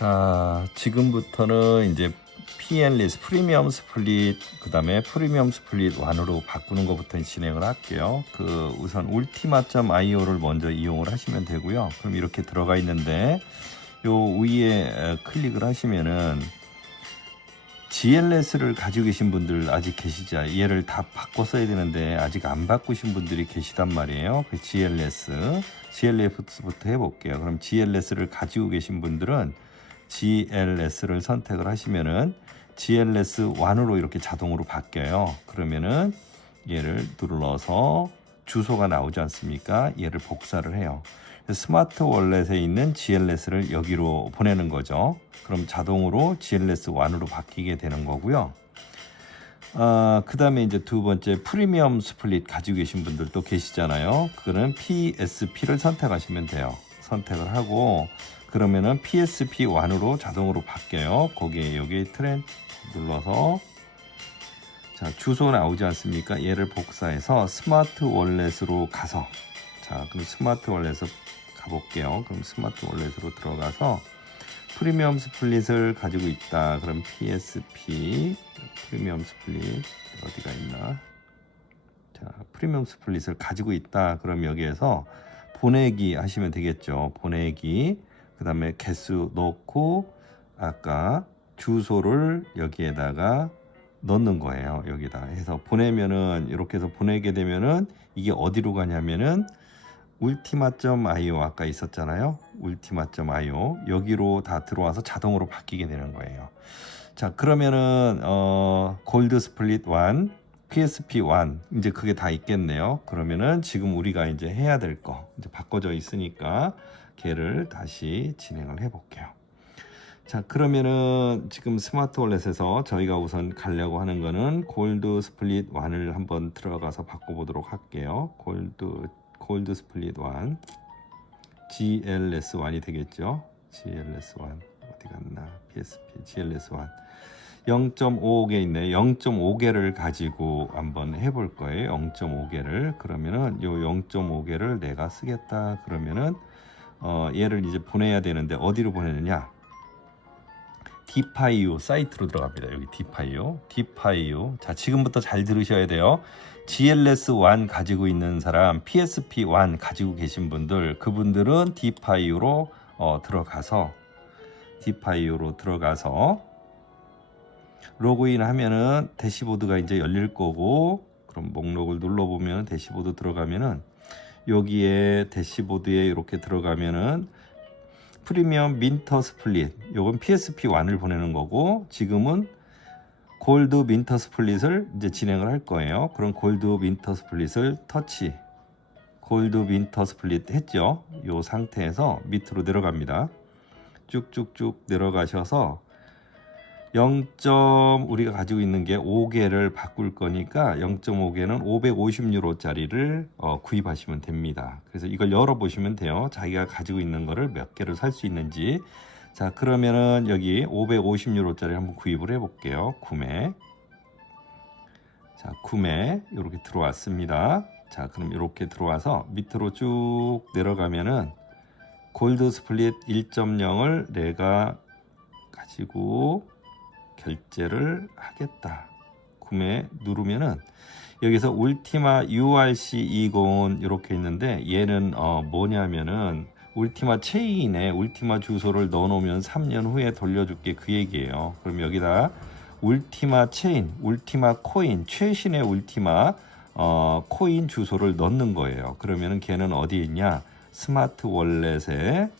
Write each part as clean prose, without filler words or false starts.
자, 지금부터는 이제 PN리스 프리미엄 스플릿, 그 다음에 프리미엄 스플릿 1으로 바꾸는 것부터 진행을 할게요. 우선 ultima.io를 먼저 이용을 하시면 되고요. 그럼 이렇게 들어가 있는데 요 위에 클릭을 하시면은 GLS를 가지고 계신 분들 아직 계시죠? 얘를 다 바꿔 써야 되는데 아직 안 바꾸신 분들이 계시단 말이에요. 그 GLS부터 해볼게요. 그럼 GLS를 가지고 계신 분들은 GLS를 선택을 하시면은 GLS 1으로 이렇게 자동으로 바뀌어요. 그러면은 얘를 눌러서 주소가 나오지 않습니까? 얘를 복사를 해요. 스마트 월렛에 있는 GLS를 여기로 보내는 거죠. 그럼 자동으로 GLS 1으로 바뀌게 되는 거고요. 그 다음에 이제 두 번째 프리미엄 스플릿 가지고 계신 분들도 계시잖아요. 그거는 PSP를 선택하시면 돼요. 선택을 하고 그러면은 PSP 1으로 자동으로 바뀌어요. 거기에 여기 트렌 눌러서 자, 주소 나오지 않습니까? 얘를 복사해서 스마트 월렛으로 가서 자, 그럼 스마트 월렛에서 가볼게요. 그럼 스마트 월렛으로 들어가서 프리미엄 스플릿을 가지고 있다. 그럼 PSP 프리미엄 스플릿 어디가 있나? 자, 프리미엄 스플릿을 가지고 있다. 그럼 여기에서 보내기 하시면 되겠죠. 보내기. 그 다음에 개수 넣고 아까 주소를 여기에다가 넣는 거예요. 여기다 해서 보내면은 이렇게 해서 보내게 되면은 이게 어디로 가냐면은 ultima.io 아까 있었잖아요. ultima.io 여기로 다 들어와서 자동으로 바뀌게 되는 거예요. 자, 그러면은 골드 스플릿 1, PSP 1 이제 그게 다 있겠네요. 그러면은 지금 우리가 이제 해야 될 거 이제 바꿔져 있으니까 걔를 다시 진행을 해 볼게요. 자, 그러면은 지금 스마트 월렛에서 저희가 우선 가려고 하는 거는 골드 스플릿 1을 한번 들어가서 바꿔보도록 할게요. 골드 스플릿 1 GLS 1이 되겠죠. GLS 1 어디 갔나? PSP GLS 1 0.5개 있네. 0.5개를 가지고 한번 해볼 거예요. 0.5개를 그러면은 요 0.5개를 내가 쓰겠다. 그러면은 얘를 이제 보내야 되는데 어디로 보내느냐? 디파이오 사이트로 들어갑니다. 여기 디파이오. 자, 지금부터 잘 들으셔야 돼요. GLS 1 가지고 있는 사람, PSP 1 가지고 계신 분들, 그분들은 디파이오로 들어가서 로그인 하면은 대시보드가 이제 열릴 거고, 그럼 목록을 눌러보면 대시보드 들어가면은 여기에 대시보드에 이렇게 들어가면은 프리미엄 민터 스플릿 요건 PSP 1을 보내는 거고 지금은 골드 민터 스플릿을 이제 진행을 할 거예요. 그럼 골드 민터 스플릿을 터치 골드 민터 스플릿 했죠. 요 상태에서 밑으로 내려갑니다. 쭉쭉쭉 내려가셔서 0. 우리가 가지고 있는 게 5개를 바꿀 거니까 0.5개는 550유로짜리를 구입하시면 됩니다. 그래서 이걸 열어보시면 돼요. 자기가 가지고 있는 거를 몇 개를 살 수 있는지. 자, 그러면은 여기 550유로짜리 한번 구입을 해볼게요. 구매. 자, 구매 이렇게 들어왔습니다. 자, 그럼 이렇게 들어와서 밑으로 쭉 내려가면은 골드 스플릿 1.0을 내가 가지고 결제를 하겠다. 구매 누르면은 여기서 울티마 URC20 이렇게 있는데 얘는 뭐냐면은 울티마 체인에 울티마 주소를 넣어놓으면 3년 후에 돌려줄게 그 얘기예요. 그럼 여기다 울티마 체인, 울티마 코인, 최신의 울티마 코인 주소를 넣는 거예요. 그러면은 걔는 어디에 있냐? 스마트 월렛에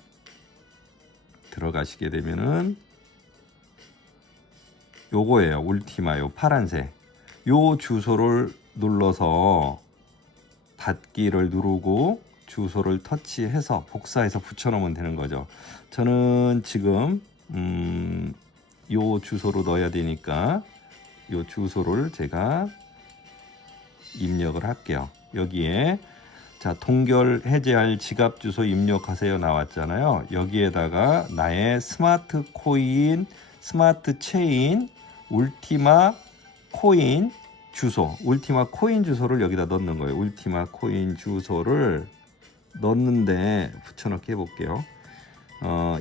들어가시게 되면은 요거예요. 울티마 요 파란색 요 주소를 눌러서 닫기를 누르고 주소를 터치해서 복사해서 붙여놓으면 되는 거죠. 저는 지금 요 주소로 넣어야 되니까 요 주소를 제가 입력을 할게요. 여기에 자, 동결 해제할 지갑 주소 입력하세요 나왔잖아요. 여기에다가 나의 스마트 코인, 스마트 체인, 울티마 코인 주소, 울티마 코인 주소를 여기다 넣는 거예요. 울티마 코인 주소를 넣는데 붙여넣기 해볼게요.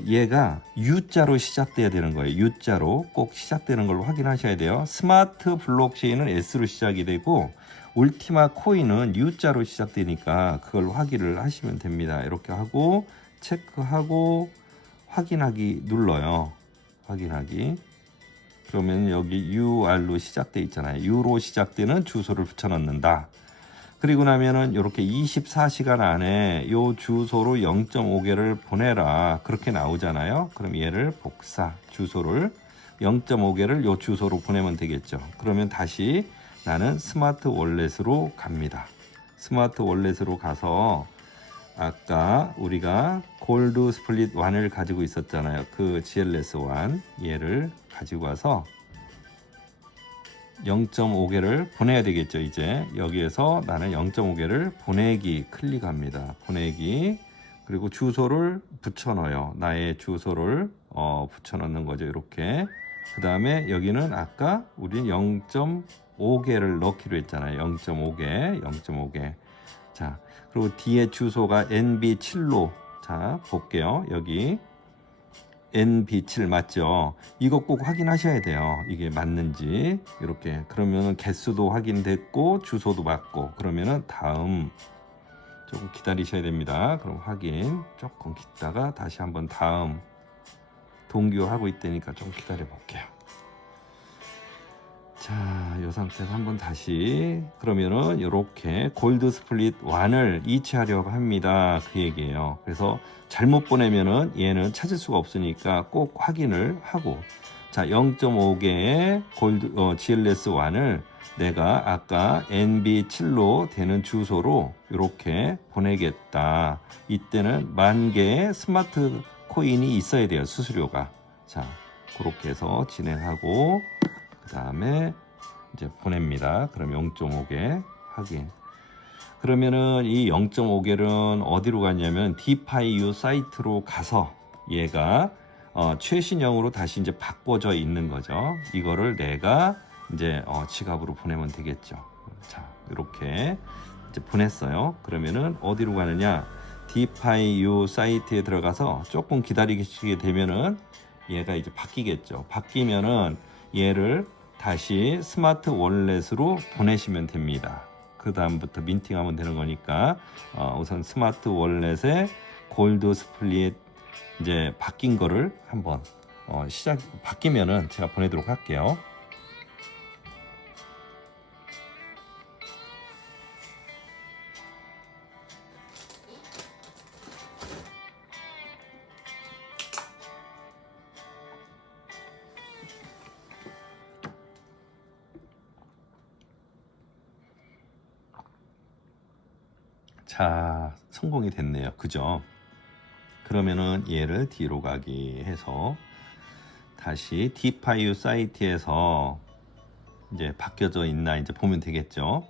얘가 U자로 시작돼야 되는 거예요. U자로 꼭 시작되는 걸로 확인하셔야 돼요. 스마트 블록체인은 S로 시작이 되고 울티마 코인은 U자로 시작되니까 그걸 확인을 하시면 됩니다. 이렇게 하고 체크하고 확인하기 눌러요. 확인하기. 그러면 여기 UR로 시작돼 있잖아요. U로 시작되는 주소를 붙여 넣는다. 그리고 나면은 이렇게 24시간 안에 요 주소로 0.5개를 보내라. 그렇게 나오잖아요. 그럼 얘를 복사, 주소를 0.5개를 요 주소로 보내면 되겠죠. 그러면 다시 나는 스마트 월렛으로 갑니다. 스마트 월렛으로 가서 아까 우리가 골드 스플릿 1을 가지고 있었잖아요. 그 GLS1 얘를 가지고 와서 0.5개를 보내야 되겠죠. 이제 여기에서 나는 0.5개를 보내기 클릭합니다. 보내기. 그리고 주소를 붙여 넣어요. 나의 주소를 붙여 넣는 거죠. 이렇게. 그 다음에 여기는 아까 우리 0.5개를 넣기로 했잖아요. 0.5개, 0.5개. 자, 그리고 뒤에 주소가 NB7로 자 볼게요. 여기 NB7 맞죠? 이거 꼭 확인하셔야 돼요. 이게 맞는지. 이렇게 그러면 개수도 확인됐고 주소도 맞고 그러면은 다음 조금 기다리셔야 됩니다. 그럼 확인 조금 기다가 다시 한번 다음 동기화하고 있다니까 좀 기다려 볼게요. 자, 이 상태에서 한번 다시 그러면은 이렇게 골드 스플릿 1을 이체하려고 합니다. 그 얘기예요. 그래서 잘못 보내면은 얘는 찾을 수가 없으니까 꼭 확인을 하고 자, 0.5개의 골드 GLS 1을 내가 아까 NB7로 되는 주소로 이렇게 보내겠다. 이때는 10,000개의 스마트 코인이 있어야 돼요. 수수료가. 자, 그렇게 해서 진행하고 그 다음에 이제 보냅니다. 그럼 0.5개 확인. 그러면은 이 0.5개는 어디로 갔냐면 DeFi 사이트로 가서 얘가 최신형으로 다시 이제 바꿔져 있는 거죠. 이거를 내가 이제 지갑으로 보내면 되겠죠. 자, 이렇게 이제 보냈어요. 그러면은 어디로 가느냐? DeFi 사이트에 들어가서 조금 기다리시게 되면은 얘가 이제 바뀌겠죠. 바뀌면은 얘를 다시 스마트 월렛으로 보내시면 됩니다. 그 다음부터 민팅하면 되는 거니까 우선 스마트 월렛에 골드 스플릿 이제 바뀐 거를 한번 바뀌면은 제가 보내도록 할게요. 자, 성공이 됐네요. 그죠? 그러면은 얘를 뒤로 가기 해서 다시 DeFi 사이트에서 이제 바뀌어져 있나 이제 보면 되겠죠.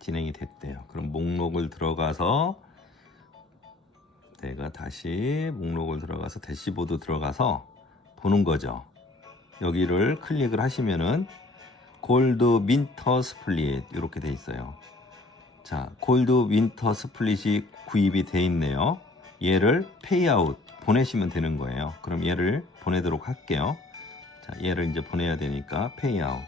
진행이 됐대요. 그럼 목록을 들어가서 내가 다시 목록을 들어가서 대시보드 들어가서 보는 거죠. 여기를 클릭을 하시면은 골드 윈터 스플릿 이렇게 돼 있어요. 자, 골드 윈터 스플릿이 구입이 돼 있네요. 얘를 페이아웃 보내시면 되는 거예요. 그럼 얘를 보내도록 할게요. 자, 얘를 이제 보내야 되니까 페이아웃.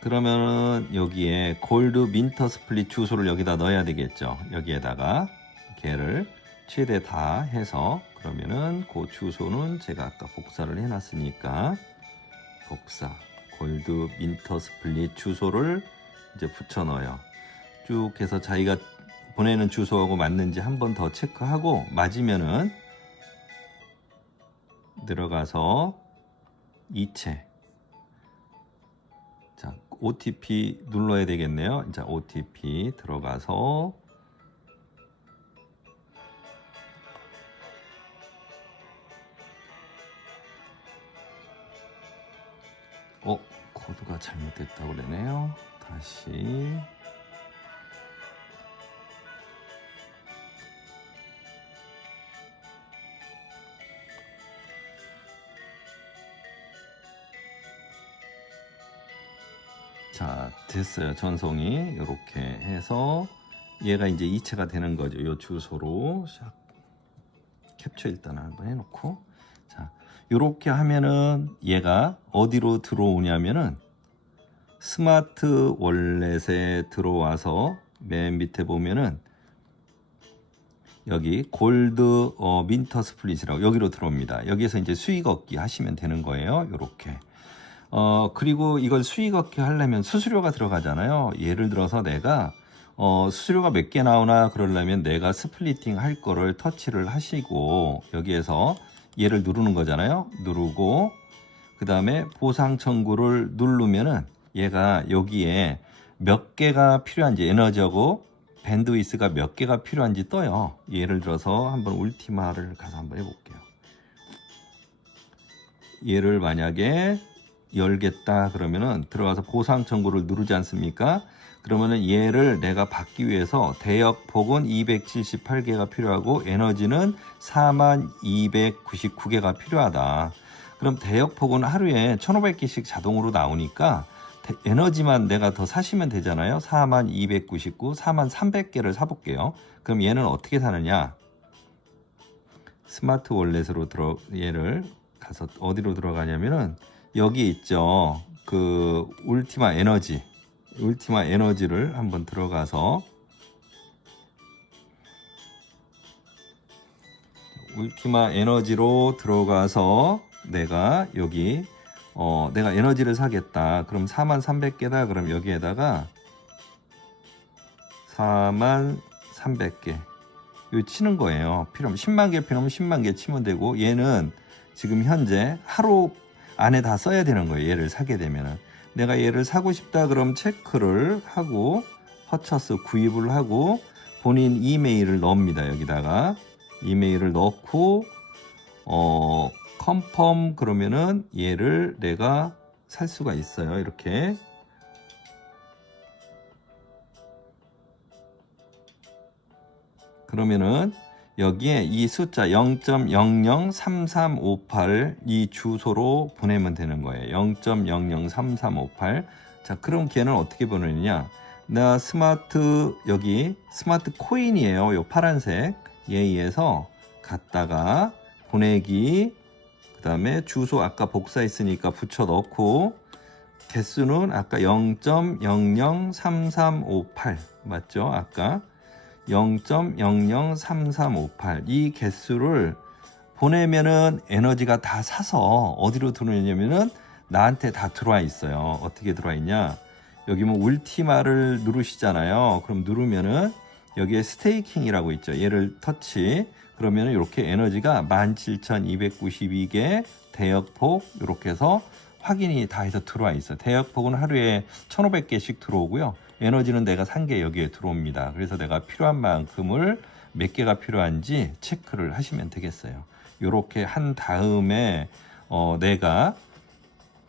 그러면은 여기에 골드 윈터 스플릿 주소를 여기다 넣어야 되겠죠. 여기에다가 걔를 최대 다 해서 그러면은 그 주소는 제가 아까 복사를 해놨으니까 복사 골드 윈터 스플릿 주소를 이제 붙여 넣어요. 쭉 해서 자기가 보내는 주소하고 맞는지 한 번 더 체크하고 맞으면은 들어가서 이체. 자, OTP 눌러야 되겠네요. 자, OTP 들어가서 코드가 잘못됐다고 그러네요. 다시 자, 됐어요. 전송이 이렇게 해서 얘가 이제 이체가 되는 거죠. 이 주소로 캡처 일단 한번 해놓고, 자, 이렇게 하면은 얘가 어디로 들어오냐면은 스마트 월렛에 들어와서 맨 밑에 보면은 여기 골드 민터 스플릿이라고 여기로 들어옵니다. 여기에서 이제 수익 얻기 하시면 되는 거예요. 요렇게. 그리고 이걸 수익 얻기 하려면 수수료가 들어가잖아요. 예를 들어서 내가 수수료가 몇 개 나오나 그러려면 내가 스플리팅 할 거를 터치를 하시고 여기에서 얘를 누르는 거잖아요. 누르고 그 다음에 보상 청구를 누르면은 얘가 여기에 몇 개가 필요한지 에너지하고 밴드위스가 몇 개가 필요한지 떠요. 예를 들어서 한번 울티마를 가서 한번 해볼게요. 얘를 만약에 열겠다 그러면은 들어가서 보상 청구를 누르지 않습니까? 그러면은 얘를 내가 받기 위해서 대역폭은 278개가 필요하고 에너지는 4299개가 필요하다. 그럼 대역폭은 하루에 1500개씩 자동으로 나오니까 에너지만 내가 더 사시면 되잖아요. 4299, 4300개를 사볼게요. 그럼 얘는 어떻게 사느냐? 스마트 월렛으로 얘를 가서 어디로 들어가냐면은 여기 있죠. 그 울티마 에너지를 한번 들어가서 울티마 에너지로 들어가서 내가 여기 내가 에너지를 사겠다. 그럼 4300개다. 그럼 여기에다가 4300개 요 치는 거예요. 필요하면 10만 개 필요하면 10만 개 치면 되고 얘는 지금 현재 하루 안에 다 써야 되는 거예요. 얘를 사게 되면은 내가 얘를 사고 싶다 그럼 체크를 하고 퍼처스 구입을 하고 본인 이메일을 넣습니다. 여기다가 이메일을 넣고 컨펌 그러면은 얘를 내가 살 수가 있어요. 이렇게 그러면은 여기에 이 숫자 0.003358 이 주소로 보내면 되는 거예요. 0.003358. 자, 그럼 걔는 어떻게 보내느냐? 나 여기 스마트 코인이에요. 요 파란색 얘에 의해서 갖다가 보내기 그 다음에 주소 아까 복사했으니까 붙여 넣고 개수는 아까 0.003358 맞죠? 아까 0.003358 이 개수를 보내면은 에너지가 다 사서 어디로 들어오냐면은 나한테 다 들어와 있어요. 어떻게 들어와 있냐? 여기 뭐 울티마를 누르시잖아요. 그럼 누르면은 여기에 스테이킹이라고 있죠. 얘를 터치 그러면은 이렇게 에너지가 17,292개 대역폭 이렇게 해서 확인이 다 해서 들어와 있어요. 대역폭은 하루에 1,500개씩 들어오고요. 에너지는 내가 산 게 여기에 들어옵니다. 그래서 내가 필요한 만큼을 몇 개가 필요한지 체크를 하시면 되겠어요. 이렇게 한 다음에 내가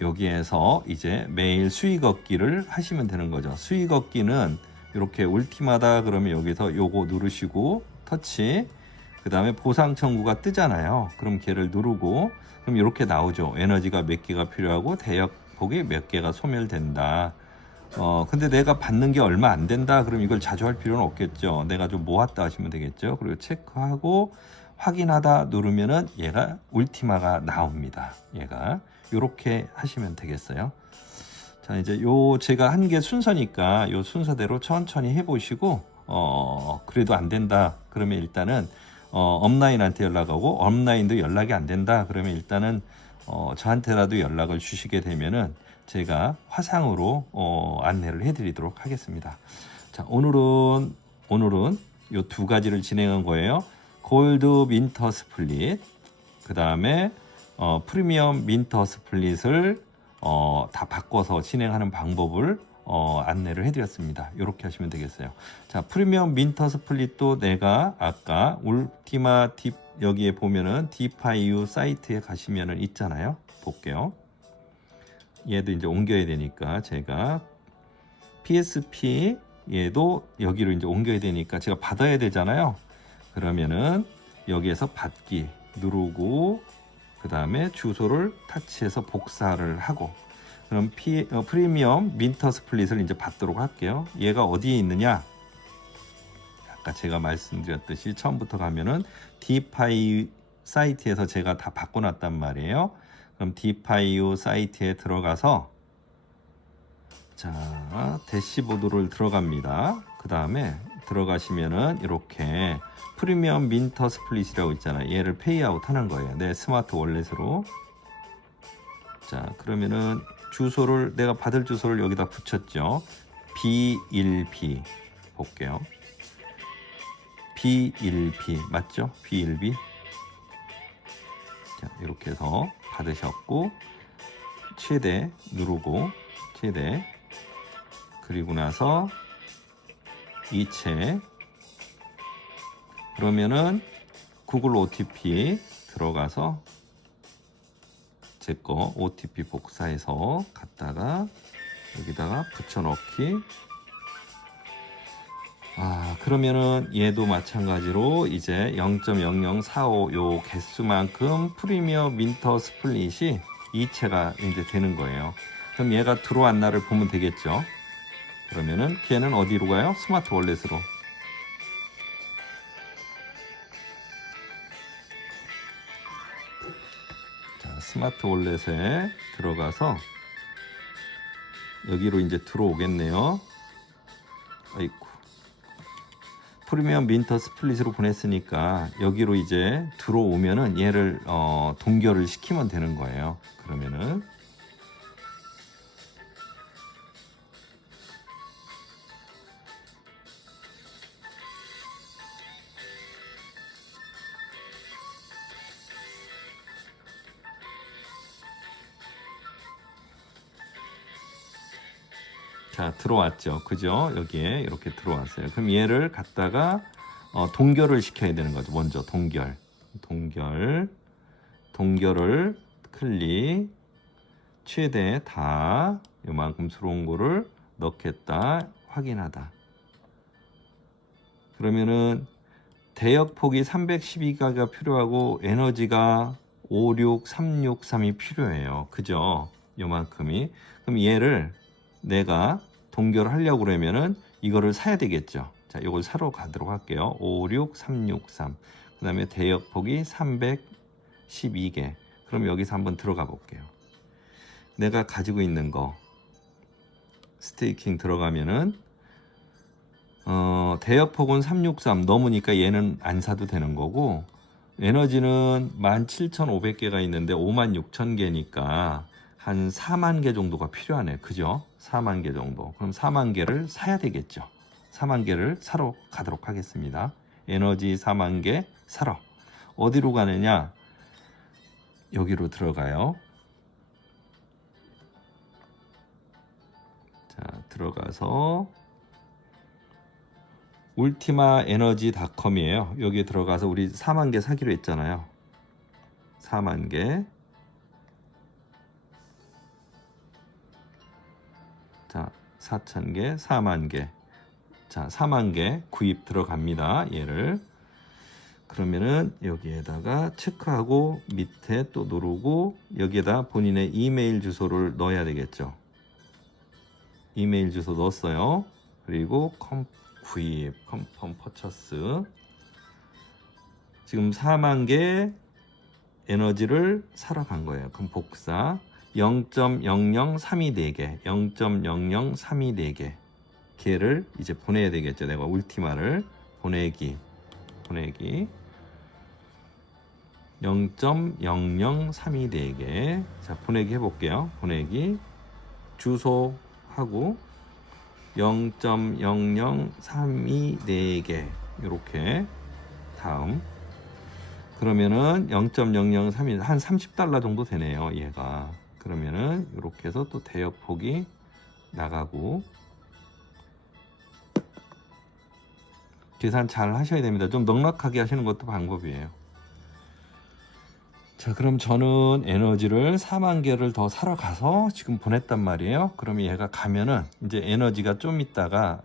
여기에서 이제 매일 수익 얻기를 하시면 되는 거죠. 수익 얻기는 이렇게 울티마다 그러면 여기서 요거 누르시고 터치 그 다음에 보상 청구가 뜨잖아요. 그럼 걔를 누르고 그럼 이렇게 나오죠. 에너지가 몇 개가 필요하고 대역폭이 몇 개가 소멸된다. 근데 내가 받는 게 얼마 안 된다. 그럼 이걸 자주 할 필요는 없겠죠. 내가 좀 모았다 하시면 되겠죠. 그리고 체크하고 확인하다 누르면은 얘가 울티마가 나옵니다. 얘가 이렇게 하시면 되겠어요. 자, 이제 제가 한 게 순서니까 요 순서대로 천천히 해보시고 그래도 안 된다. 그러면 일단은 업라인한테 연락하고 업라인도 연락이 안 된다. 그러면 일단은 저한테라도 연락을 주시게 되면은 제가 화상으로 안내를 해드리도록 하겠습니다. 자, 오늘은 요 두 가지를 진행한 거예요. 골드 민터 스플릿, 그 다음에 프리미엄 민터 스플릿을 다 바꿔서 진행하는 방법을 안내를 해드렸습니다. 이렇게 하시면 되겠어요. 자, 프리미엄 민터 스플릿도 내가 아까 울티마 딥 여기에 보면은 디파이유 사이트에 가시면은 있잖아요. 볼게요. 얘도 이제 옮겨야 되니까 제가 PSP 얘도 여기로 이제 옮겨야 되니까 제가 받아야 되잖아요. 그러면은 여기에서 받기 누르고 그 다음에 주소를 타치해서 복사를 하고 그럼 프리미엄 민터 스플릿을 이제 받도록 할게요. 얘가 어디에 있느냐? 아까 제가 말씀드렸듯이 처음부터 가면은 사이트에서 제가 다 바꿔놨단 말이에요. 그럼 dpyu 사이트에 들어가서 자 대시보드를 들어갑니다. 그 다음에 들어가시면은 이렇게 프리미엄 민터 스플릿이라고 있잖아요. 얘를 페이아웃 하는 거예요. 내 스마트 월렛으로. 자 그러면은 주소를 내가 받을 주소를 여기다 붙였죠. B1B 볼게요. B1B 맞죠? B1B. 자 이렇게 해서 받으셨고 최대 누르고 최대 그리고 나서 이체 그러면은 구글 OTP 들어가서 제 거 OTP 복사해서 갖다가 여기다가 붙여넣기. 그러면은 얘도 마찬가지로 이제 0.0045 요 개수만큼 프리미엄 민터 스플릿이 이체가 이제 되는 거예요. 그럼 얘가 들어왔나를 보면 되겠죠. 그러면은 걔는 어디로 가요? 스마트 월렛으로. 자, 스마트 월렛에 들어가서 여기로 이제 들어오겠네요. 아이고. 프리미엄 민터 스플릿으로 보냈으니까 여기로 이제 들어오면은 얘를 동결을 시키면 되는 거예요. 그러면은 자 들어왔죠. 그죠? 여기에 이렇게 들어왔어요. 그럼 얘를 갖다가 동결을 시켜야 되는 거죠. 먼저 동결을 클릭 최대 다 요만큼 들어온 거를 넣겠다 확인하다. 그러면은 대역폭이 312가가 필요하고 에너지가 56363이 필요해요. 그죠? 요만큼이. 그럼 얘를 내가 동결하려고 그러면은 이거를 사야 되겠죠. 자, 이걸 사러 가도록 할게요. 56363. 그 다음에 대역폭이 312개. 그럼 여기서 한번 들어가 볼게요. 내가 가지고 있는 거 스테이킹 들어가면은 대역폭은 363 넘으니까 얘는 안 사도 되는 거고 에너지는 17,500개가 있는데 56,000개니까 한 4만 개 정도가 필요하네. 그죠? 4만 개 정도. 그럼 4만 개를 사야 되겠죠. 4만 개를 사러 가도록 하겠습니다. 에너지 4만 개 사러. 어디로 가느냐? 여기로 들어가요. 자, 들어가서 울티마에너지닷컴이에요. 여기 들어가서 우리 4만 개 사기로 했잖아요. 4만 개. 자, 4,000개, 4만 개. 자, 4만 개 구입 들어갑니다. 얘를. 그러면은 여기에다가 체크하고 밑에 또 누르고 여기에다 본인의 이메일 주소를 넣어야 되겠죠. 이메일 주소 넣었어요. 그리고 구입, 컨펌 퍼처스. 지금 4만 개 에너지를 사러 간 거예요. 그럼 복사 0.00324개 0.00324개 걔를 이제 보내야 되겠죠. 내가 울티마를 보내기 0.00324개 자 보내기 해볼게요. 보내기 주소하고 0.00324개 이렇게 다음 그러면은 0.0032 한 $30 정도 되네요. 얘가 그러면은 이렇게 해서 또 대역폭이 나가고 계산 잘 하셔야 됩니다. 좀 넉넉하게 하시는 것도 방법이에요. 자 그럼 저는 에너지를 4만 개를 더 사러 가서 지금 보냈단 말이에요. 그러면 얘가 가면은 이제 에너지가 좀 있다가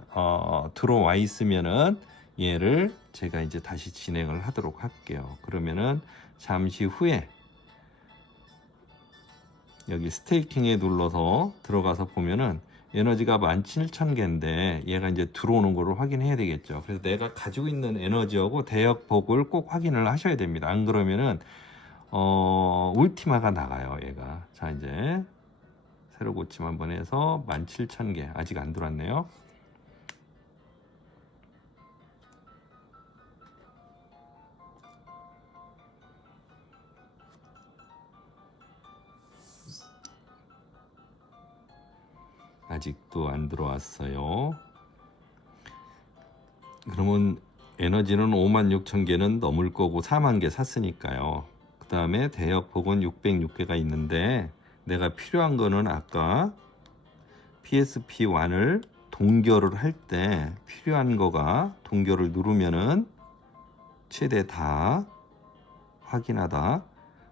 들어와 있으면은 얘를 제가 이제 다시 진행을 하도록 할게요. 그러면은 잠시 후에 여기 스테이킹에 눌러서 들어가서 보면은 에너지가 17,000개인데 얘가 이제 들어오는 거를 확인해야 되겠죠. 그래서 내가 가지고 있는 에너지하고 대역폭을 꼭 확인을 하셔야 됩니다. 안 그러면은 울티마가 나가요, 얘가. 자, 이제 새로 고침 한번 해서 17,000개 아직 안 들어왔네요. 아직도 안 들어왔어요. 그러면 에너지는 56,000개는 넘을 거고 4만 개 샀으니까요. 그 다음에 대역폭은 606개가 있는데 내가 필요한 거는 아까 PSP1을 동결을 할 때 필요한 거가 동결을 누르면은 최대 다 확인하다.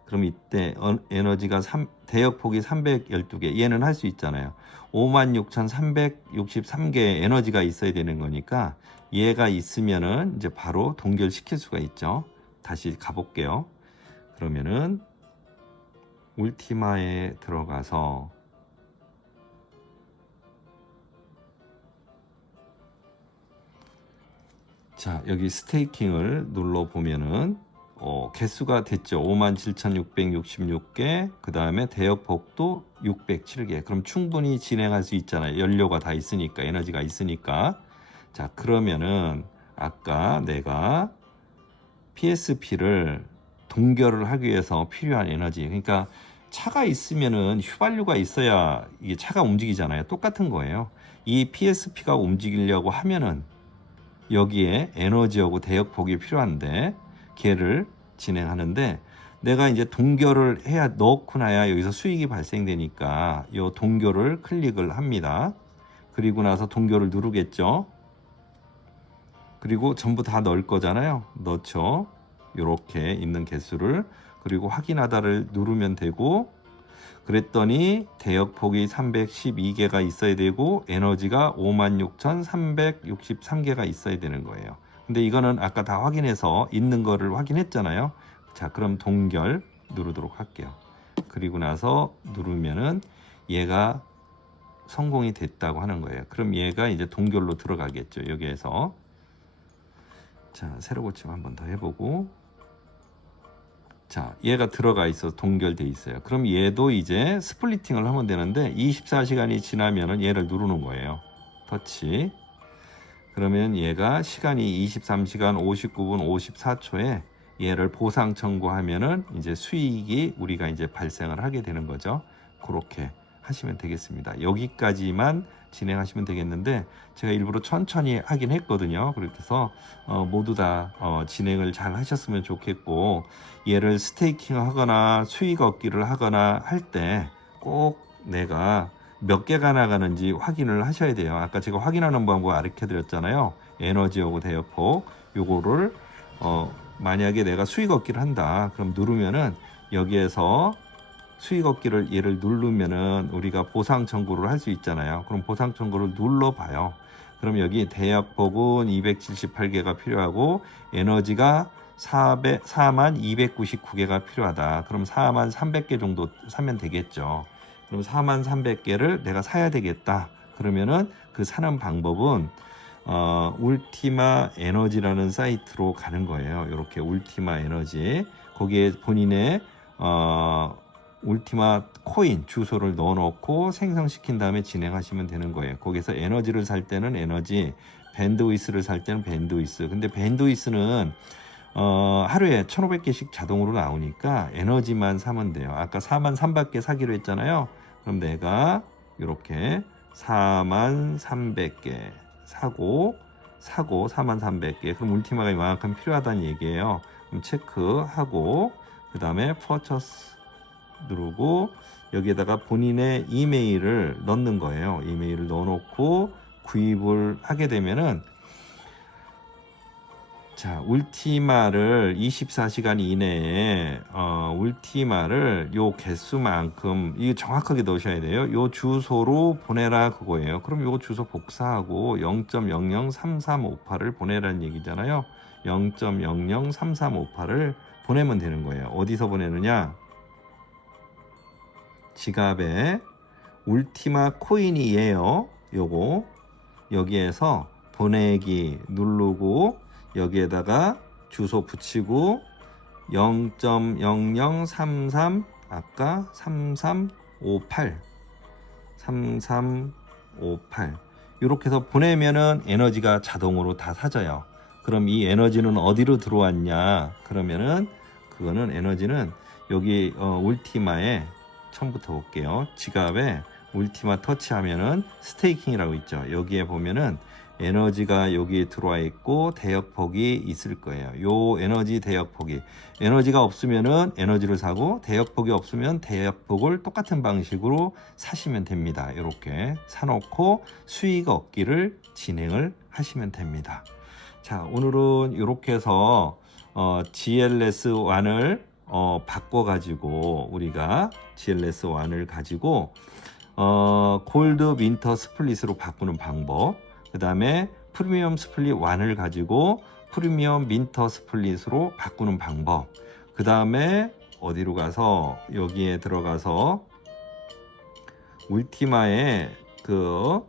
그럼 이때 에너지가 대역폭이 312개, 얘는 할 수 있잖아요. 56,363개의 에너지가 있어야 되는 거니까 얘가 있으면은 이제 바로 동결시킬 수가 있죠. 다시 가볼게요. 그러면은 울티마에 들어가서 자, 여기 스테이킹을 눌러보면은 개수가 됐죠. 57,666개. 그 다음에 대역폭도 607개. 그럼 충분히 진행할 수 있잖아요. 연료가 다 있으니까, 에너지가 있으니까. 자, 그러면은 아까 내가 PSP를 동결을 하기 위해서 필요한 에너지. 그러니까 차가 있으면은 휘발유가 있어야 이게 차가 움직이잖아요. 똑같은 거예요. 이 PSP가 움직이려고 하면은 여기에 에너지하고 대역폭이 필요한데 걔를 진행하는데 내가 이제 동결을 해야 넣고 나야 여기서 수익이 발생되니까 이 동결을 클릭을 합니다. 그리고 나서 동결을 누르겠죠. 그리고 전부 다 넣을 거잖아요. 넣죠. 이렇게 있는 개수를. 그리고 확인하다를 누르면 되고, 그랬더니 대역폭이 312개가 있어야 되고 에너지가 56,363개가 있어야 되는 거예요. 근데 이거는 아까 다 확인해서 있는 거를 확인했잖아요. 자, 그럼 동결 누르도록 할게요. 그리고 나서 누르면은 얘가 성공이 됐다고 하는 거예요. 그럼 얘가 이제 동결로 들어가겠죠. 여기에서. 자, 새로 고침 한번 더 해보고. 자, 얘가 들어가 있어 동결돼 있어요. 그럼 얘도 이제 스플리팅을 하면 되는데 24시간이 지나면은 얘를 누르는 거예요. 터치. 그러면 얘가 시간이 23시간 59분 54초에 얘를 보상 청구하면은 이제 수익이 우리가 이제 발생을 하게 되는 거죠. 그렇게 하시면 되겠습니다. 여기까지만 진행하시면 되겠는데 제가 일부러 천천히 하긴 했거든요. 그래서 모두 다 진행을 잘 하셨으면 좋겠고, 얘를 스테이킹 하거나 수익 얻기를 하거나 할 때 꼭 내가 몇 개가 나가는지 확인을 하셔야 돼요. 아까 제가 확인하는 방법 알려 드렸잖아요. 에너지하고 대역폭 요거를 만약에 내가 수익 얻기를 한다 그럼 누르면은 여기에서 수익 얻기를 얘를 누르면은 우리가 보상 청구를 할 수 있잖아요. 그럼 보상 청구를 눌러봐요. 그럼 여기 대역폭은 278개가 필요하고 에너지가 4299개가 필요하다. 그럼 4300개 정도 사면 되겠죠. 그럼 4300개를 내가 사야 되겠다. 그러면은 그 사는 방법은 울티마 에너지라는 사이트로 가는 거예요. 이렇게 울티마 에너지. 거기에 본인의 울티마 코인 주소를 넣어놓고 생성시킨 다음에 진행하시면 되는 거예요. 거기서 에너지를 살 때는 에너지, 밴드위스를 살 때는 밴드위스. 근데 밴드위스는 하루에 1500개씩 자동으로 나오니까 에너지만 사면 돼요. 아까 43,000개 사기로 했잖아요. 그럼 내가 이렇게 44,300개 사고 43,300개. 그럼 울티마가 이만큼 필요하다는 얘기예요. 그럼 체크하고 그 다음에 퍼처스 누르고 여기에다가 본인의 이메일을 넣는 거예요. 이메일을 넣어놓고 구입을 하게 되면은 자, 울티마를 24시간 이내에 울티마를 요 개수만큼 이거 정확하게 넣으셔야 돼요. 요 주소로 보내라 그거예요. 그럼 요 주소 복사하고 0.003358을 보내라는 얘기잖아요. 0.003358을 보내면 되는 거예요. 어디서 보내느냐? 지갑에 울티마 코인이에요. 요거 여기에서 보내기 누르고 여기에다가 주소 붙이고 0.0033 아까 3358 이렇게 해서 보내면은 에너지가 자동으로 다 사져요. 그럼 이 에너지는 어디로 들어왔냐? 그러면은 그거는 에너지는 여기 울티마에 처음부터 볼게요. 지갑에 울티마 터치하면은 스테이킹이라고 있죠. 여기에 보면은 에너지가 여기에 들어와 있고 대역폭이 있을 거예요. 요 에너지 대역폭이 에너지가 없으면은 에너지를 사고 대역폭이 없으면 대역폭을 똑같은 방식으로 사시면 됩니다. 이렇게 사놓고 수익 얻기를 진행을 하시면 됩니다. 자, 오늘은 이렇게 해서 GLS1을 바꿔가지고 우리가 GLS1을 가지고 골드 윈터 스플릿으로 바꾸는 방법, 그 다음에 프리미엄 스플릿 1을 가지고 프리미엄 윈터 스플릿으로 바꾸는 방법, 그 다음에 어디로 가서 여기에 들어가서 울티마의 그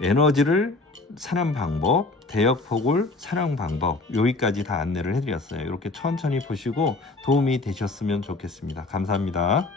에너지를 사는 방법, 대역폭을 사는 방법, 여기까지 다 안내를 해드렸어요. 이렇게 천천히 보시고 도움이 되셨으면 좋겠습니다. 감사합니다.